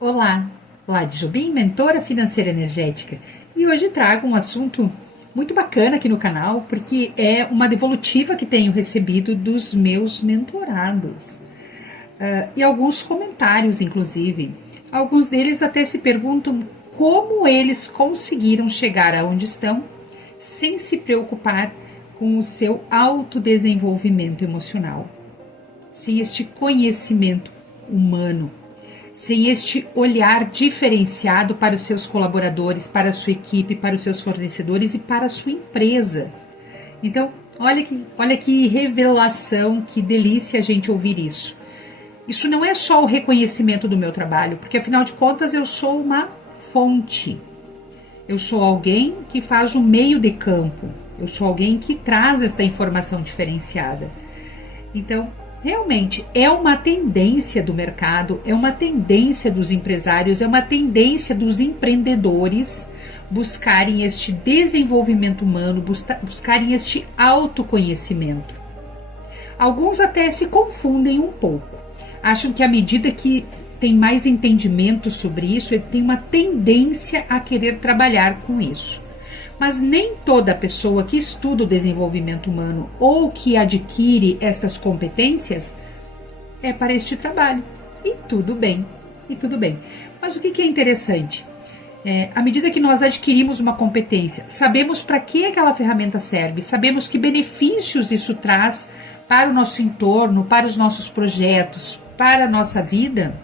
Olá, Lade Jobim, mentora financeira energética, e hoje trago um assunto muito bacana aqui no canal, porque é uma devolutiva que tenho recebido dos meus mentorados. E alguns comentários, inclusive. Alguns deles até se perguntam como eles conseguiram chegar aonde estão sem se preocupar com o seu autodesenvolvimento emocional, sem este conhecimento humano, sem este olhar diferenciado para os seus colaboradores, para a sua equipe, para os seus fornecedores e para a sua empresa. Então, olha que revelação, que delícia a gente ouvir isso. Isso não é só o reconhecimento do meu trabalho, porque afinal de contas eu sou uma fonte. Eu sou alguém que faz o meio de campo. Eu sou alguém que traz esta informação diferenciada. Então, realmente é uma tendência do mercado, é uma tendência dos empresários, é uma tendência dos empreendedores buscarem este desenvolvimento humano, buscarem este autoconhecimento. Alguns até se confundem um pouco, acham que à medida que tem mais entendimento sobre isso, ele tem uma tendência a querer trabalhar com isso. Mas nem toda pessoa que estuda o desenvolvimento humano ou que adquire estas competências é para este trabalho. E tudo bem, Mas o que é interessante? À medida que nós adquirimos uma competência, sabemos para que aquela ferramenta serve, sabemos que benefícios isso traz para o nosso entorno, para os nossos projetos, para a nossa vida,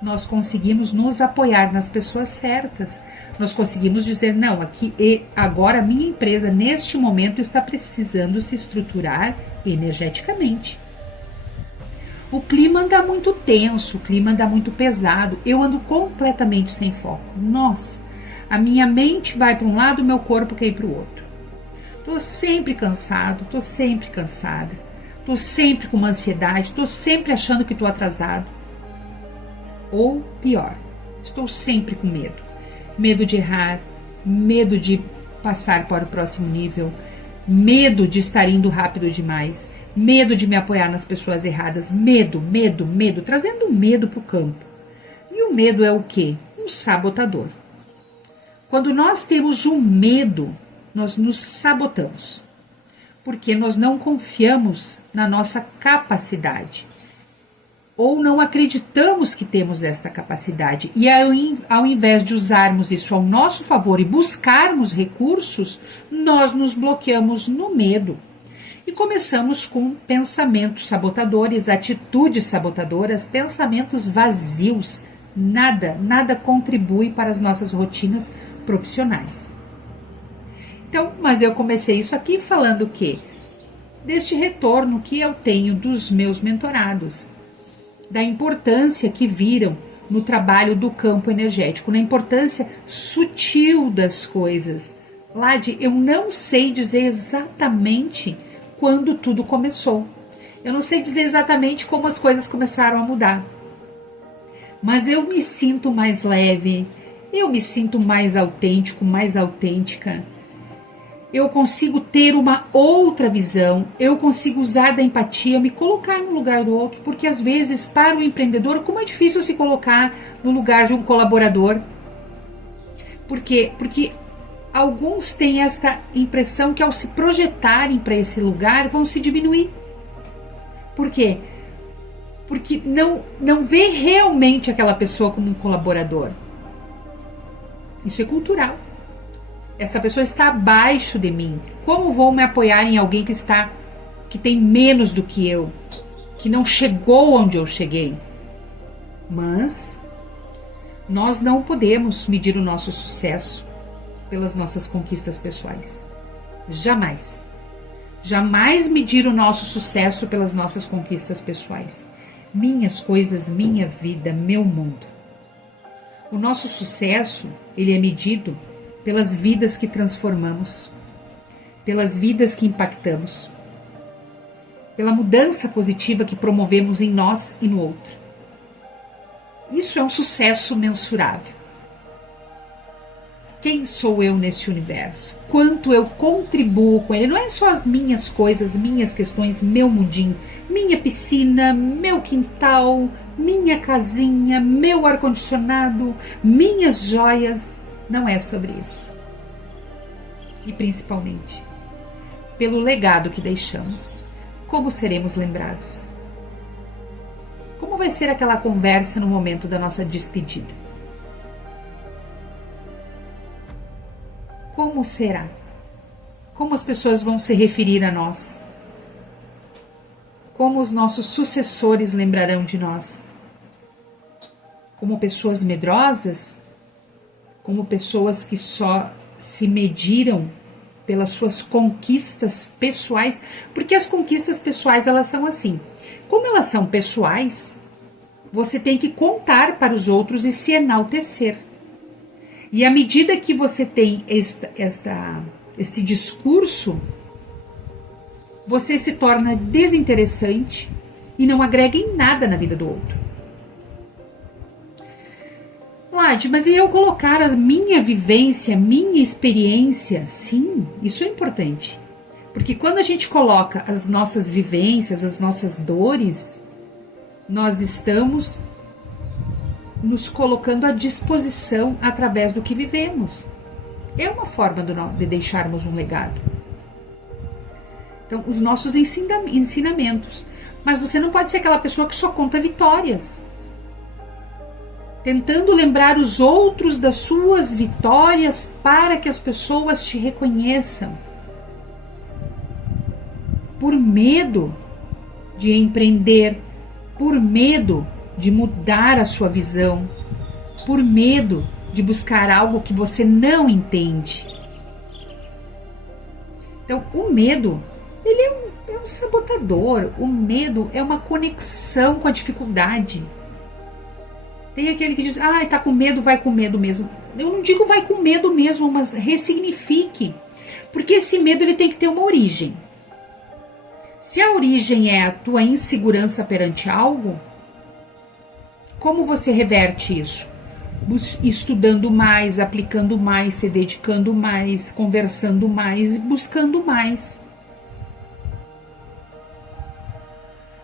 nós conseguimos nos apoiar nas pessoas certas. Nós conseguimos dizer, não, aqui e agora a minha empresa, neste momento, está precisando se estruturar energeticamente. O clima anda muito tenso, o clima anda muito pesado, eu ando completamente sem foco. Nossa, a minha mente vai para um lado, o meu corpo quer ir para o outro. Estou sempre cansado, estou sempre cansada, estou sempre com uma ansiedade, estou sempre achando que estou atrasado. Ou pior, estou sempre com medo. Medo de errar, medo de passar para o próximo nível, medo de estar indo rápido demais, medo de me apoiar nas pessoas erradas, medo, trazendo medo para o campo. E o medo é o quê? Um sabotador. Quando nós temos um medo, nós nos sabotamos, porque nós não confiamos na nossa capacidade. Ou não acreditamos que temos esta capacidade. E ao invés de usarmos isso ao nosso favor e buscarmos recursos, nós nos bloqueamos no medo. E começamos com pensamentos sabotadores, atitudes sabotadoras, pensamentos vazios. Nada contribui para as nossas rotinas profissionais. Então, mas eu comecei isso aqui falando o quê? Deste retorno que eu tenho dos meus mentorados, da importância que viram no trabalho do campo energético, na importância sutil das coisas. Lade, eu não sei dizer exatamente quando tudo começou. Eu não sei dizer exatamente como as coisas começaram a mudar. Mas eu me sinto mais leve, eu me sinto mais autêntico, mais autêntica. Eu consigo ter uma outra visão, eu consigo usar da empatia, me colocar no lugar do outro, porque às vezes para o empreendedor, como é difícil se colocar no lugar de um colaborador. Por quê? Porque alguns têm esta impressão que ao se projetarem para esse lugar, vão se diminuir. Por quê? Porque não vê realmente aquela pessoa como um colaborador. Isso é cultural. Esta pessoa está abaixo de mim. Como vou me apoiar em alguém que tem menos do que eu, que não chegou onde eu cheguei? Mas nós não podemos medir o nosso sucesso pelas nossas conquistas pessoais. Jamais. Jamais medir o nosso sucesso pelas nossas conquistas pessoais. Minhas coisas, minha vida, meu mundo. O nosso sucesso, ele é medido pelas vidas que transformamos, pelas vidas que impactamos, pela mudança positiva que promovemos em nós e no outro. Isso é um sucesso mensurável. Quem sou eu neste universo? Quanto eu contribuo com ele? Não é só as minhas coisas, minhas questões, meu mundinho, minha piscina, meu quintal, minha casinha, meu ar-condicionado, minhas joias. Não é sobre isso. E principalmente, pelo legado que deixamos. Como seremos lembrados? Como vai ser aquela conversa no momento da nossa despedida? Como será? Como as pessoas vão se referir a nós? Como os nossos sucessores lembrarão de nós? Como pessoas medrosas? Como pessoas que só se mediram pelas suas conquistas pessoais? Porque as conquistas pessoais, elas são assim. Como elas são pessoais, você tem que contar para os outros e se enaltecer. E à medida que você tem este discurso, você se torna desinteressante e não agrega em nada na vida do outro. Lade, mas e eu colocar a minha vivência, minha experiência? Sim, isso é importante. Porque quando a gente coloca as nossas vivências, as nossas dores, nós estamos nos colocando à disposição através do que vivemos. É uma forma de deixarmos um legado. Então, os nossos ensinamentos. Mas você não pode ser aquela pessoa que só conta vitórias, tentando lembrar os outros das suas vitórias para que as pessoas te reconheçam. Por medo de empreender, por medo de mudar a sua visão, por medo de buscar algo que você não entende. Então, o medo, ele é um sabotador. O medo é uma conexão com a dificuldade. Tem aquele que diz, tá com medo, vai com medo mesmo. Eu não digo vai com medo mesmo, mas ressignifique. Porque esse medo ele tem que ter uma origem. Se a origem é a tua insegurança perante algo, como você reverte isso? Estudando mais, aplicando mais, se dedicando mais, conversando mais e buscando mais.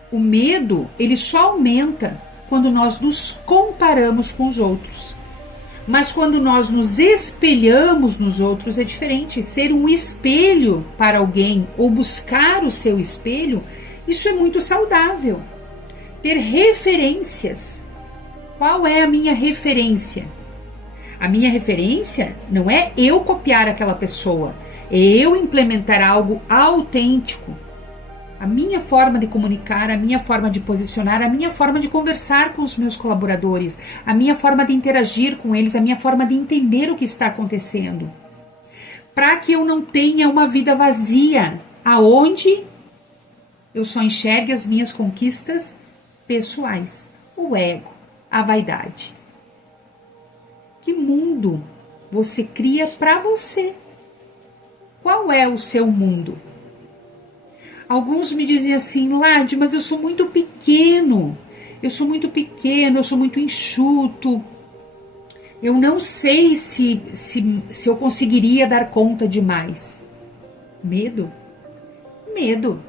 O medo, ele só aumenta quando nós nos comparamos com os outros. Mas quando nós nos espelhamos nos outros é diferente. Ser um espelho para alguém ou buscar o seu espelho, isso é muito saudável. Ter referências. Qual é a minha referência? A minha referência não é eu copiar aquela pessoa, é eu implementar algo autêntico. A minha forma de comunicar, a minha forma de posicionar, a minha forma de conversar com os meus colaboradores, a minha forma de interagir com eles, a minha forma de entender o que está acontecendo. Para que eu não tenha uma vida vazia, aonde eu só enxergue as minhas conquistas pessoais, o ego, a vaidade. Que mundo você cria para você? Qual é o seu mundo? Alguns me dizem assim, Lade, mas eu sou muito pequeno, eu sou muito enxuto, eu não sei se eu conseguiria dar conta de mais. Medo? Medo.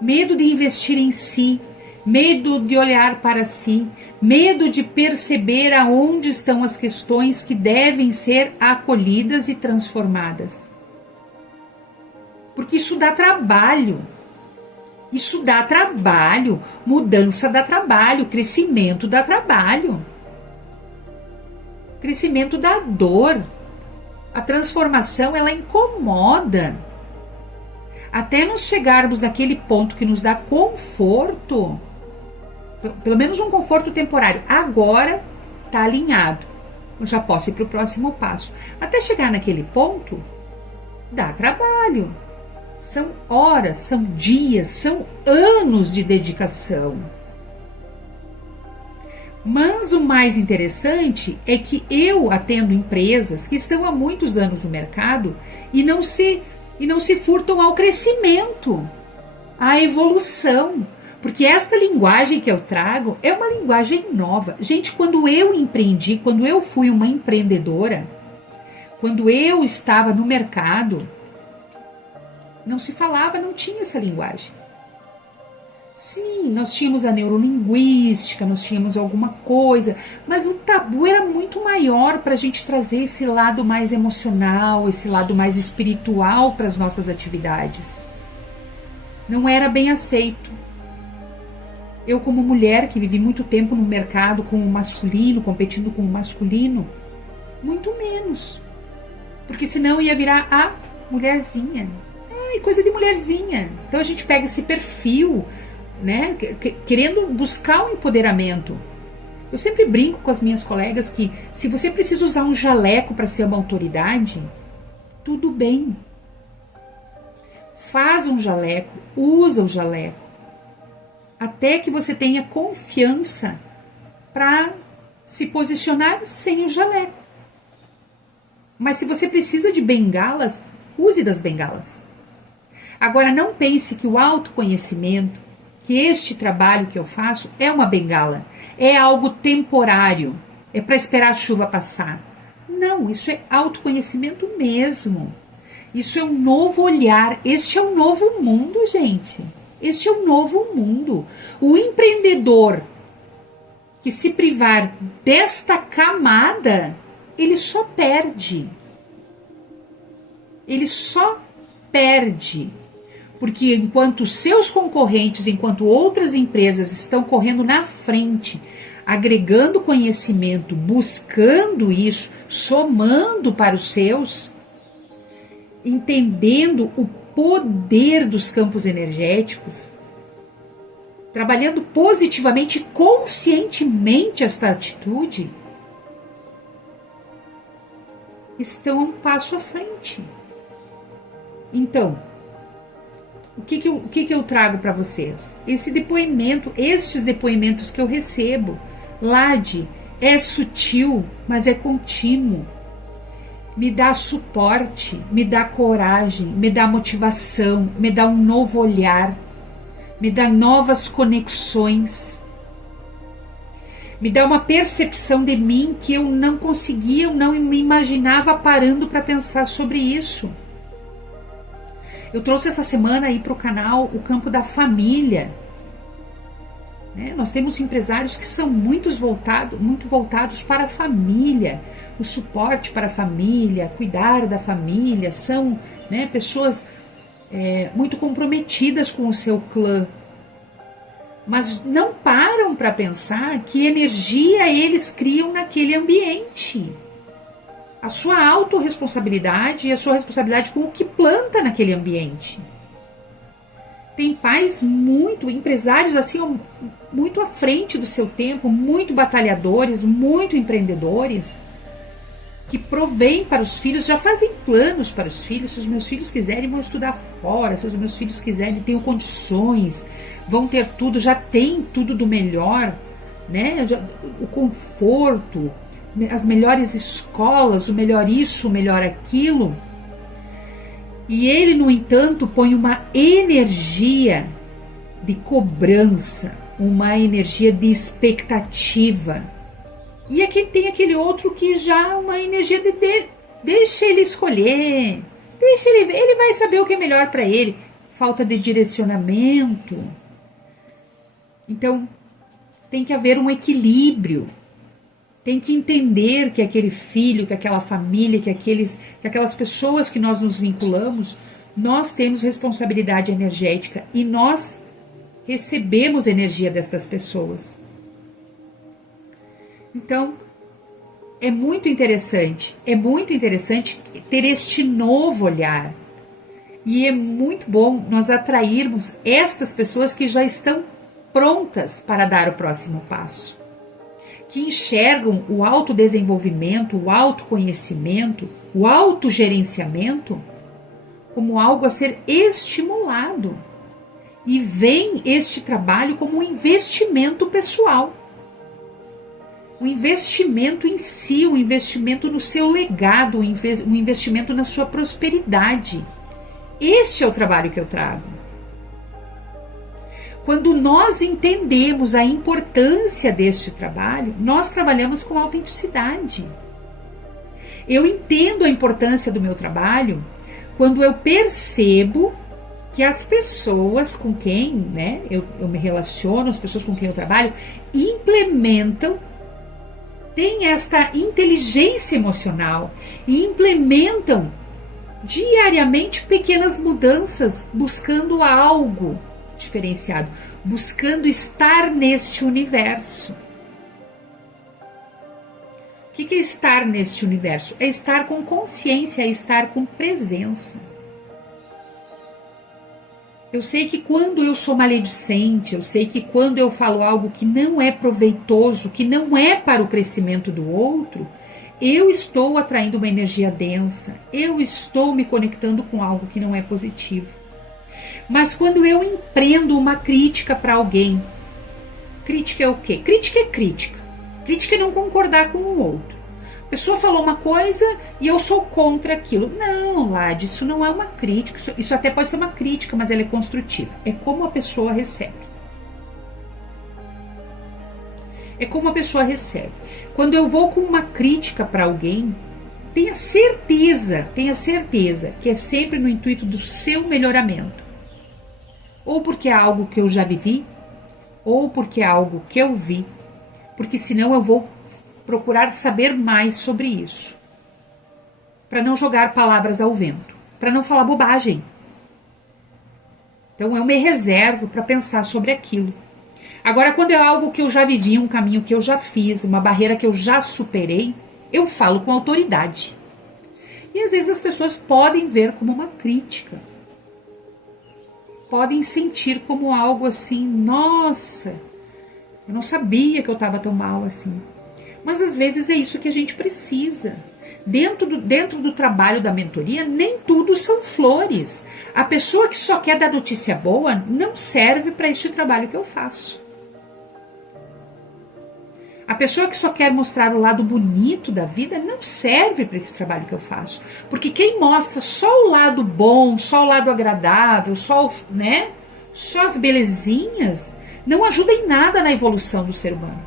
Medo de investir em si, medo de olhar para si, medo de perceber aonde estão as questões que devem ser acolhidas e transformadas. Porque isso dá trabalho. Isso dá trabalho. Mudança dá trabalho. Crescimento dá trabalho. Crescimento dá dor. A transformação, ela incomoda. Até nós chegarmos naquele ponto que nos dá conforto, pelo menos um conforto temporário. Agora está alinhado. Eu já posso ir para o próximo passo. Até chegar naquele ponto, dá trabalho. São horas, são dias, são anos de dedicação. Mas o mais interessante é que eu atendo empresas que estão há muitos anos no mercado e não se furtam ao crescimento, à evolução. Porque esta linguagem que eu trago é uma linguagem nova. Gente, quando eu empreendi, quando eu fui uma empreendedora, quando eu estava no mercado, não se falava, não tinha essa linguagem. Sim, nós tínhamos a neurolinguística, nós tínhamos alguma coisa, mas o tabu era muito maior para a gente trazer esse lado mais emocional, esse lado mais espiritual para as nossas atividades. Não era bem aceito. Eu, como mulher que vivi muito tempo no mercado com o masculino, competindo com o masculino, muito menos. Porque senão ia virar a mulherzinha. Ai, coisa de mulherzinha. Então a gente pega esse perfil, né, querendo buscar o empoderamento. Eu sempre brinco com as minhas colegas que se você precisa usar um jaleco para ser uma autoridade, tudo bem. Faz um jaleco, usa o jaleco, até que você tenha confiança para se posicionar sem o jaleco. Mas se você precisa de bengalas, use das bengalas. Agora, não pense que o autoconhecimento, que este trabalho que eu faço é uma bengala, é algo temporário, é para esperar a chuva passar. Não, isso é autoconhecimento mesmo. Isso é um novo olhar. Este é um novo mundo, gente. Este é um novo mundo. O empreendedor que se privar desta camada, ele só perde. Ele só perde. Porque enquanto seus concorrentes, enquanto outras empresas estão correndo na frente, agregando conhecimento, buscando isso, somando para os seus, entendendo o poder dos campos energéticos, trabalhando positivamente, conscientemente esta atitude, estão um passo à frente. Então, o que eu trago para vocês? Esse depoimento, estes depoimentos que eu recebo, Lade, é sutil, mas é contínuo. Me dá suporte, me dá coragem, me dá motivação, me dá um novo olhar, me dá novas conexões, me dá uma percepção de mim que eu não conseguia, eu não me imaginava parando para pensar sobre isso. Eu trouxe essa semana aí para o canal o campo da família. Né? Nós temos empresários que são muito voltados para a família, o suporte para a família, cuidar da família, são, né, pessoas muito comprometidas com o seu clã, mas não param para pensar que energia eles criam naquele ambiente. A sua autorresponsabilidade e a sua responsabilidade com o que planta naquele ambiente. Tem pais empresários assim, muito à frente do seu tempo, muito batalhadores, muito empreendedores, que provêm para os filhos, já fazem planos para os filhos. Se os meus filhos quiserem, vão estudar fora. Se os meus filhos quiserem, tenham condições, vão ter tudo, já tem tudo do melhor, né? O conforto, as melhores escolas, o melhor isso, o melhor aquilo. E ele, no entanto, põe uma energia de cobrança, uma energia de expectativa. E aqui tem aquele outro que já uma energia de deixa ele escolher, deixa ele ver, ele vai saber o que é melhor para ele. Falta de direcionamento. Então, tem que haver um equilíbrio. Tem que entender que aquele filho, que aquela família, que aquelas pessoas que nós nos vinculamos, nós temos responsabilidade energética e nós recebemos energia destas pessoas. Então, é muito interessante ter este novo olhar. E é muito bom nós atrairmos estas pessoas que já estão prontas para dar o próximo passo, que enxergam o autodesenvolvimento, o autoconhecimento, o autogerenciamento como algo a ser estimulado e veem este trabalho como um investimento pessoal. Um investimento em si, um investimento no seu legado, um investimento na sua prosperidade. Este é o trabalho que eu trago. Quando nós entendemos a importância deste trabalho, nós trabalhamos com autenticidade. Eu entendo a importância do meu trabalho quando eu percebo que as pessoas com quem, né, eu me relaciono, as pessoas com quem eu trabalho, implementam, têm esta inteligência emocional e implementam diariamente pequenas mudanças, buscando algo diferenciado, buscando estar neste universo. O que é estar neste universo? É estar com consciência, é estar com presença. Eu sei que quando eu sou maledicente, eu sei que quando eu falo algo que não é proveitoso, que não é para o crescimento do outro, eu estou atraindo uma energia densa, eu estou me conectando com algo que não é positivo. Mas quando eu empreendo uma crítica para alguém, crítica é o quê? Crítica é crítica. Crítica é não concordar com o outro. A pessoa falou uma coisa e eu sou contra aquilo. Não, Lade, isso não é uma crítica. Isso até pode ser uma crítica, mas ela é construtiva. É como a pessoa recebe. É como a pessoa recebe. Quando eu vou com uma crítica para alguém, tenha certeza que é sempre no intuito do seu melhoramento. Ou porque é algo que eu já vivi, ou porque é algo que eu vi, porque senão eu vou procurar saber mais sobre isso, para não jogar palavras ao vento, para não falar bobagem. Então eu me reservo para pensar sobre aquilo. Agora, quando é algo que eu já vivi, um caminho que eu já fiz, uma barreira que eu já superei, eu falo com autoridade. E às vezes as pessoas podem ver como uma crítica, podem sentir como algo assim, nossa, eu não sabia que eu estava tão mal assim. Mas às vezes é isso que a gente precisa. Dentro do trabalho da mentoria, nem tudo são flores. A pessoa que só quer dar notícia boa não serve para este trabalho que eu faço. A pessoa que só quer mostrar o lado bonito da vida não serve para esse trabalho que eu faço. Porque quem mostra só o lado bom, só o lado agradável, só as belezinhas, não ajuda em nada na evolução do ser humano.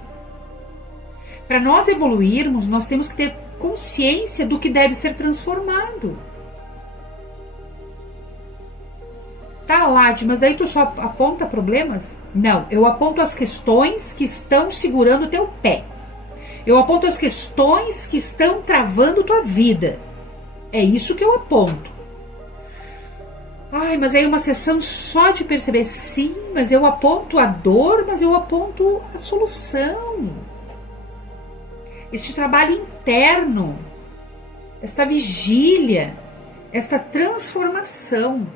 Para nós evoluirmos, nós temos que ter consciência do que deve ser transformado. Tá, Lade, mas daí tu só aponta problemas? Não, eu aponto as questões que estão segurando o teu pé. Eu aponto as questões que estão travando tua vida. É isso que eu aponto. Ai, mas aí uma sessão só de perceber. Sim, mas eu aponto a dor, mas eu aponto a solução. Este trabalho interno, esta vigília, esta transformação.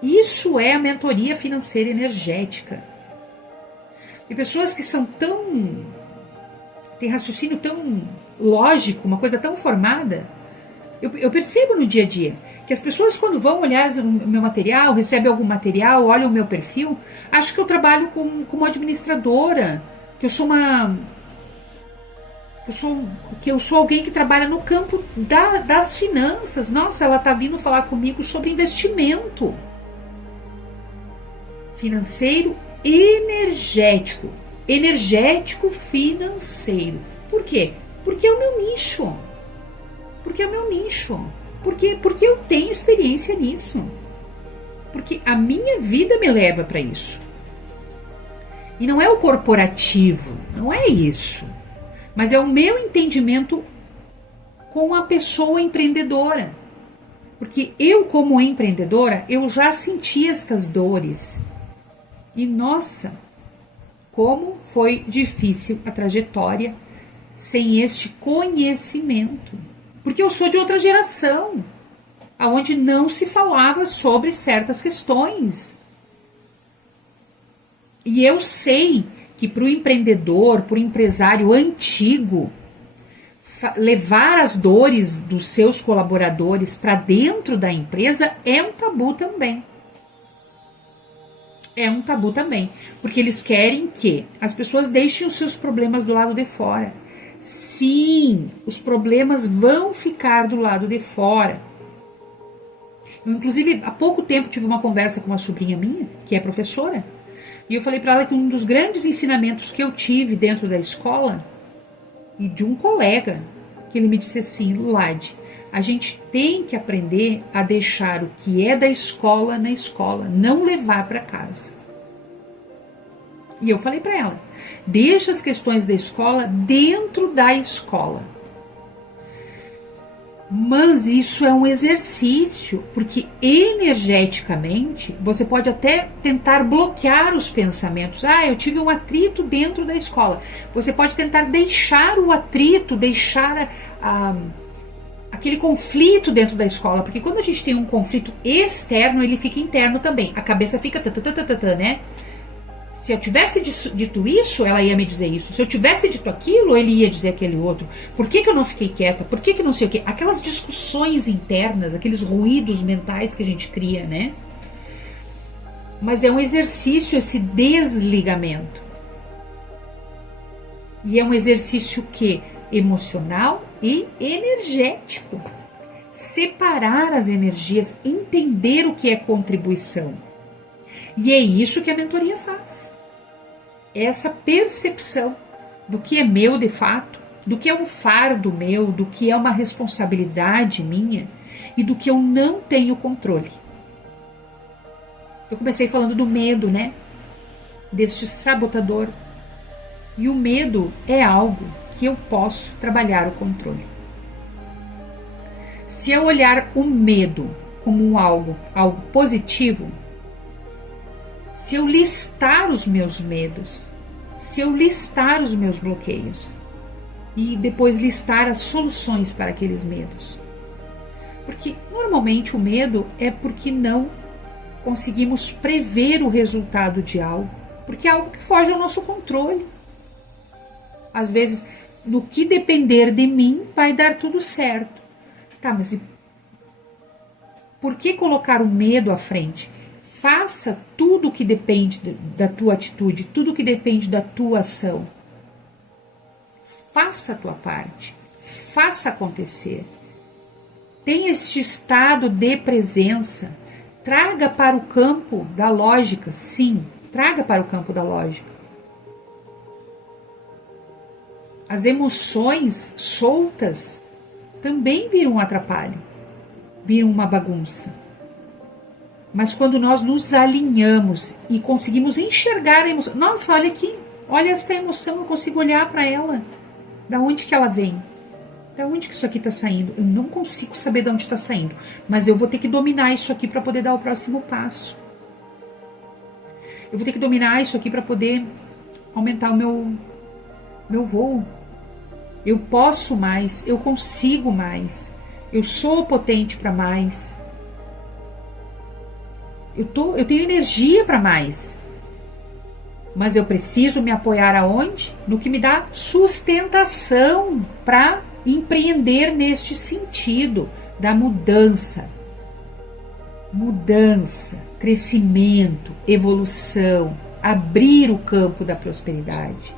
Isso é a mentoria financeira energética. Tem pessoas que são têm raciocínio tão lógico, uma coisa tão formada. Eu percebo no dia a dia que as pessoas, quando vão olhar o meu material, recebem algum material, olham o meu perfil, acham que eu trabalho como administradora, que eu sou alguém que trabalha no campo das finanças. Nossa, ela está vindo falar comigo sobre investimento financeiro energético. Energético financeiro. Por quê? Porque é o meu nicho. Porque eu tenho experiência nisso. Porque a minha vida me leva para isso. E não é o corporativo, não é isso. Mas é o meu entendimento com a pessoa empreendedora. Porque eu, como empreendedora, eu já senti estas dores. E, nossa, como foi difícil a trajetória sem este conhecimento. Porque eu sou de outra geração, onde não se falava sobre certas questões. E eu sei que para o empreendedor, para o empresário antigo, levar as dores dos seus colaboradores para dentro da empresa é um tabu também. É um tabu também, porque eles querem que as pessoas deixem os seus problemas do lado de fora. Sim, os problemas vão ficar do lado de fora. Eu, inclusive, há pouco tempo tive uma conversa com uma sobrinha minha, que é professora, e eu falei para ela que um dos grandes ensinamentos que eu tive dentro da escola, e de um colega, que ele me disse assim, Lade, A gente tem que aprender a deixar o que é da escola na escola, não levar para casa. E eu falei para ela, deixa as questões da escola dentro da escola. Mas isso é um exercício, porque energeticamente você pode até tentar bloquear os pensamentos. Ah, eu tive um atrito dentro da escola. Você pode tentar deixar o atrito, deixar aquele conflito dentro da escola, porque quando a gente tem um conflito externo, ele fica interno também. A cabeça fica né? Se eu tivesse dito isso, ela ia me dizer isso. Se eu tivesse dito aquilo, ele ia dizer aquele outro. Por que eu não fiquei quieta? Por que não sei o quê? Aquelas discussões internas, aqueles ruídos mentais que a gente cria, né? Mas é um exercício esse desligamento. E é um exercício que emocional e energético. Separar as energias, entender o que é contribuição. E é isso que a mentoria faz. Essa percepção do que é meu de fato, do que é um fardo meu, do que é uma responsabilidade minha e do que eu não tenho controle. Eu comecei falando do medo, né? Deste sabotador. E o medo é algo que eu posso trabalhar o controle. Se eu olhar o medo como algo positivo, se eu listar os meus medos, se eu listar os meus bloqueios e depois listar as soluções para aqueles medos. Porque normalmente o medo é porque não conseguimos prever o resultado de algo, porque é algo que foge ao nosso controle. Às vezes, no que depender de mim, vai dar tudo certo. Tá, mas por que colocar o medo à frente? Faça tudo que depende da tua atitude, tudo que depende da tua ação. Faça a tua parte. Faça acontecer. Tenha este estado de presença. Traga para o campo da lógica, sim. Traga para o campo da lógica. As emoções soltas também viram um atrapalho, viram uma bagunça. Mas quando nós nos alinhamos e conseguimos enxergar a emoção, nossa, olha aqui, olha esta emoção, eu consigo olhar para ela. Da onde que ela vem? Da onde que isso aqui está saindo? Eu não consigo saber de onde está saindo, mas eu vou ter que dominar isso aqui para poder dar o próximo passo. Eu vou ter que dominar isso aqui para poder aumentar o meu voo. Eu posso mais, eu consigo mais, eu sou potente para mais. Eu tenho energia para mais. Mas eu preciso me apoiar aonde? No que me dá sustentação para empreender neste sentido da mudança. Mudança, crescimento, evolução, abrir o campo da prosperidade.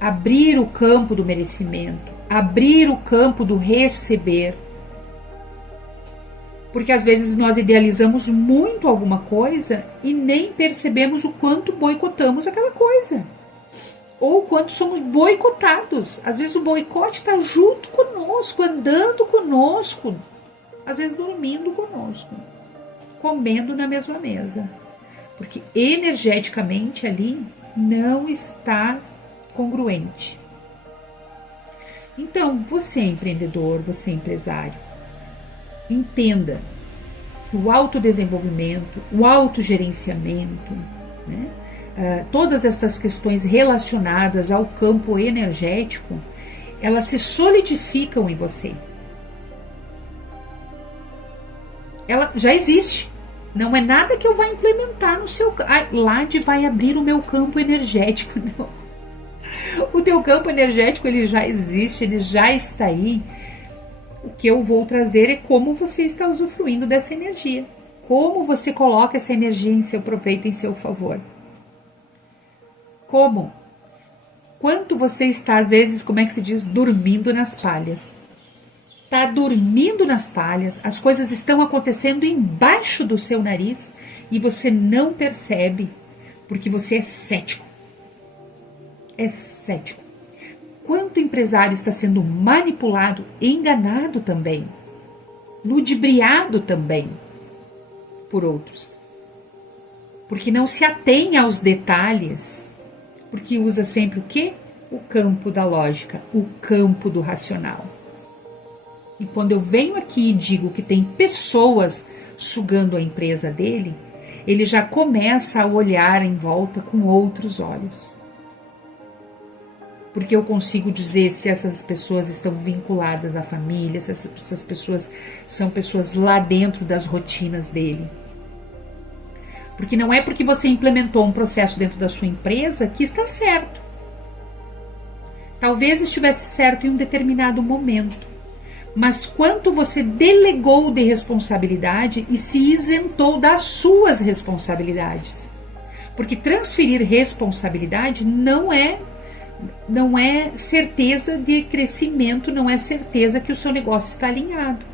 Abrir o campo do merecimento, abrir o campo do receber. Porque às vezes nós idealizamos muito alguma coisa e nem percebemos o quanto boicotamos aquela coisa. Ou o quanto somos boicotados. Às vezes o boicote está junto conosco, andando conosco. Às vezes dormindo conosco. Comendo na mesma mesa. Porque energeticamente ali não está congruente. Então, você é empreendedor, você é empresário. Entenda que o autodesenvolvimento, o autogerenciamento, né, todas essas questões relacionadas ao campo energético, elas se solidificam em você. Ela já existe. Não é nada que eu vá implementar no seu... lá de vai abrir o meu campo energético. Não. O teu campo energético, ele já existe, ele já está aí. O que eu vou trazer é como você está usufruindo dessa energia. Como você coloca essa energia em seu proveito, em seu favor. Como? Quanto você está, às vezes, como é que se diz? Dormindo nas palhas. Está dormindo nas palhas, as coisas estão acontecendo embaixo do seu nariz e você não percebe, porque você é cético. É cético. quanto o empresário está sendo manipulado, enganado também, ludibriado também por outros. Porque não se atém aos detalhes, porque usa sempre o quê? O campo da lógica, o campo do racional. E quando eu venho aqui e digo que tem pessoas sugando a empresa dele, ele já começa a olhar em volta com outros olhos. Porque eu consigo dizer se essas pessoas estão vinculadas à família, se essas pessoas são pessoas lá dentro das rotinas dele. Porque não é porque você implementou um processo dentro da sua empresa que está certo. Talvez estivesse certo em um determinado momento. Mas quanto você delegou de responsabilidade e se isentou das suas responsabilidades. Porque transferir responsabilidade não é certeza de crescimento, não é certeza que o seu negócio está alinhado.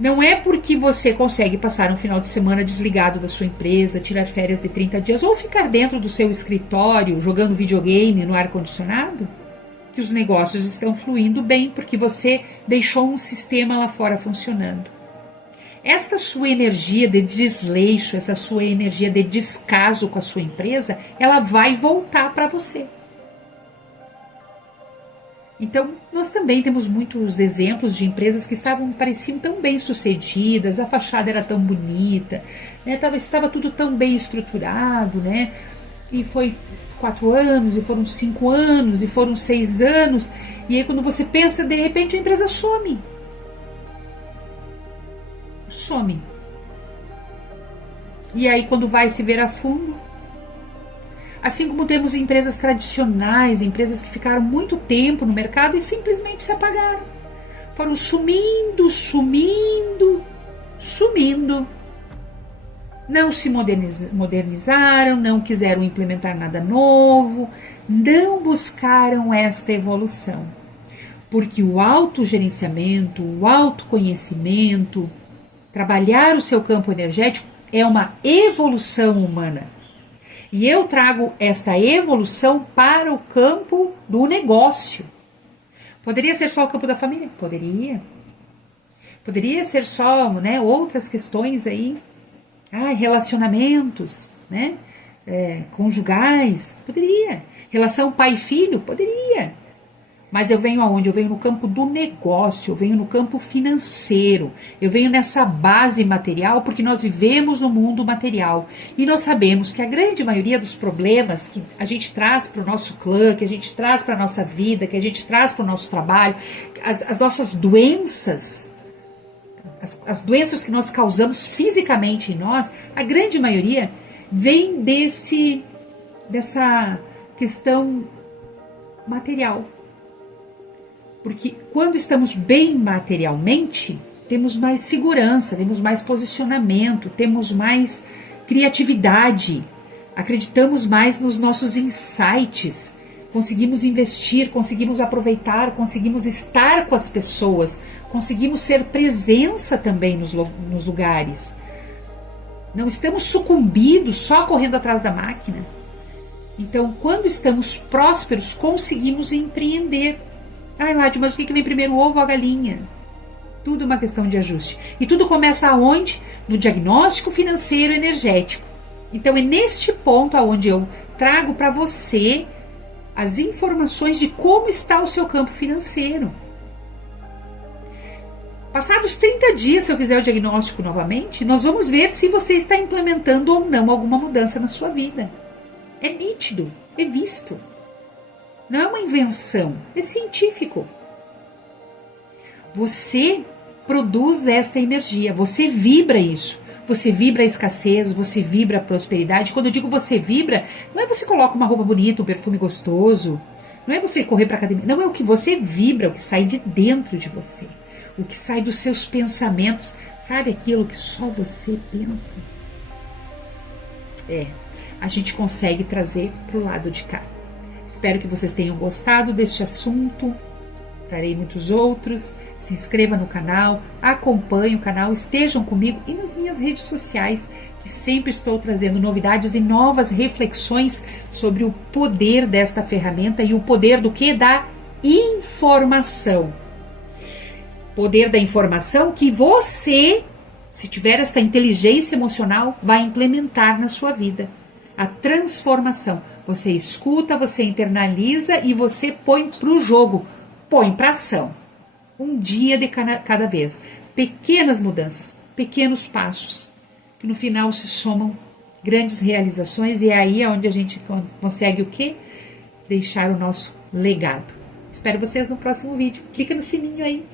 Não é porque você consegue passar um final de semana desligado da sua empresa, tirar férias de 30 dias ou ficar dentro do seu escritório jogando videogame no ar-condicionado, que os negócios estão fluindo bem, porque você deixou um sistema lá fora funcionando. Esta sua energia de desleixo, essa sua energia de descaso com a sua empresa, ela vai voltar para você. Então, nós também temos muitos exemplos de empresas que pareciam tão bem sucedidas, a fachada era tão bonita, né? Estava tudo tão bem estruturado, né? E foi 4 anos, e foram 5 anos, e foram 6 anos, e aí quando você pensa, de repente a empresa some. Some. E aí quando vai se ver a fundo, assim como temos empresas tradicionais, empresas que ficaram muito tempo no mercado e simplesmente se apagaram. Foram sumindo. Não se modernizaram, não quiseram implementar nada novo, não buscaram esta evolução. Porque o autogerenciamento, o autoconhecimento, trabalhar o seu campo energético é uma evolução humana. E eu trago esta evolução para o campo do negócio. Poderia ser só o campo da família? Poderia. Poderia ser só, né, outras questões aí. Relacionamentos, né? Conjugais, poderia. Relação pai e filho, poderia. Mas eu venho aonde? Eu venho no campo do negócio, eu venho no campo financeiro, eu venho nessa base material, porque nós vivemos no mundo material. E nós sabemos que a grande maioria dos problemas que a gente traz para o nosso clã, que a gente traz para a nossa vida, que a gente traz para o nosso trabalho, as nossas doenças, as doenças que nós causamos fisicamente em nós, a grande maioria vem dessa questão material. Porque quando estamos bem materialmente, temos mais segurança, temos mais posicionamento, temos mais criatividade, acreditamos mais nos nossos insights, conseguimos investir, conseguimos aproveitar, conseguimos estar com as pessoas, conseguimos ser presença também nos lugares. Não estamos sucumbidos só correndo atrás da máquina. Então, quando estamos prósperos, conseguimos empreender. Ládio, mas o que vem primeiro, o ovo ou a galinha? Tudo é uma questão de ajuste. E tudo começa aonde? No diagnóstico financeiro energético. Então, é neste ponto aonde eu trago para você as informações de como está o seu campo financeiro. Passados 30 dias, se eu fizer o diagnóstico novamente, nós vamos ver se você está implementando ou não alguma mudança na sua vida. É nítido, é visto. Não é uma invenção, é científico. Você produz esta energia, você vibra isso. Você vibra a escassez, você vibra a prosperidade. Quando eu digo você vibra, não é você coloca uma roupa bonita, um perfume gostoso. Não é você correr para a academia. Não, é o que você vibra, o que sai de dentro de você. O que sai dos seus pensamentos. Sabe aquilo que só você pensa? A gente consegue trazer para o lado de cá. Espero que vocês tenham gostado deste assunto. trarei muitos outros. Se inscreva no canal, acompanhe o canal, estejam comigo e nas minhas redes sociais, que sempre estou trazendo novidades e novas reflexões sobre o poder desta ferramenta e o poder do que? Da informação. Poder da informação que você, se tiver esta inteligência emocional, vai implementar na sua vida. A transformação. Você escuta, você internaliza e você põe para o jogo, põe para ação. Um dia de cada vez. Pequenas mudanças, pequenos passos, que no final se somam grandes realizações, e é aí onde a gente consegue o quê? Deixar o nosso legado. Espero vocês no próximo vídeo. Clica no sininho aí.